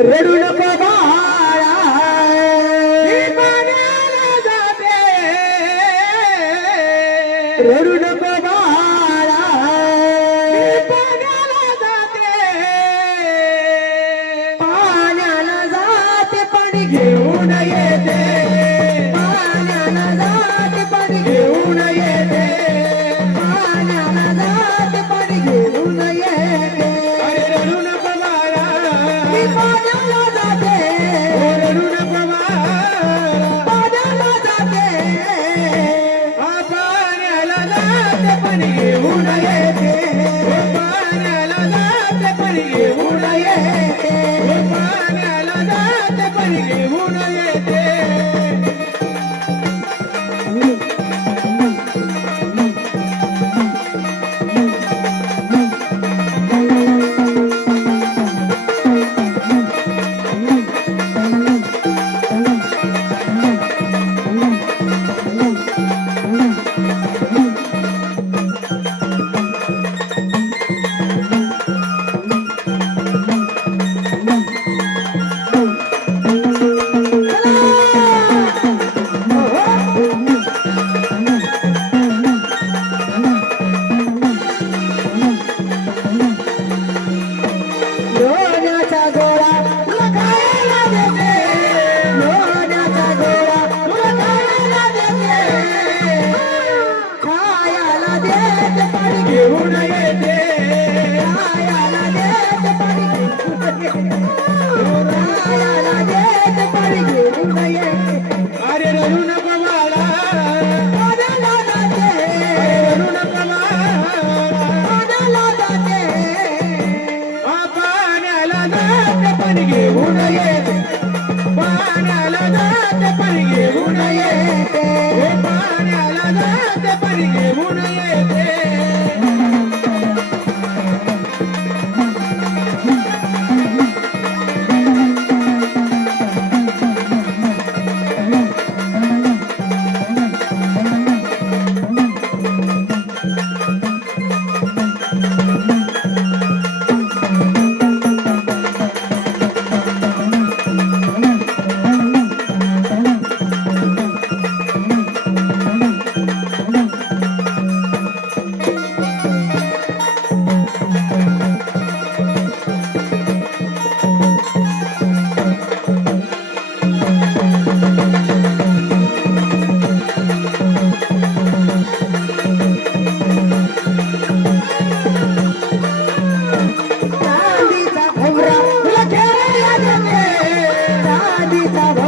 रडू नको बाळा. रडू ಸಾಧಿಸಬಹುದು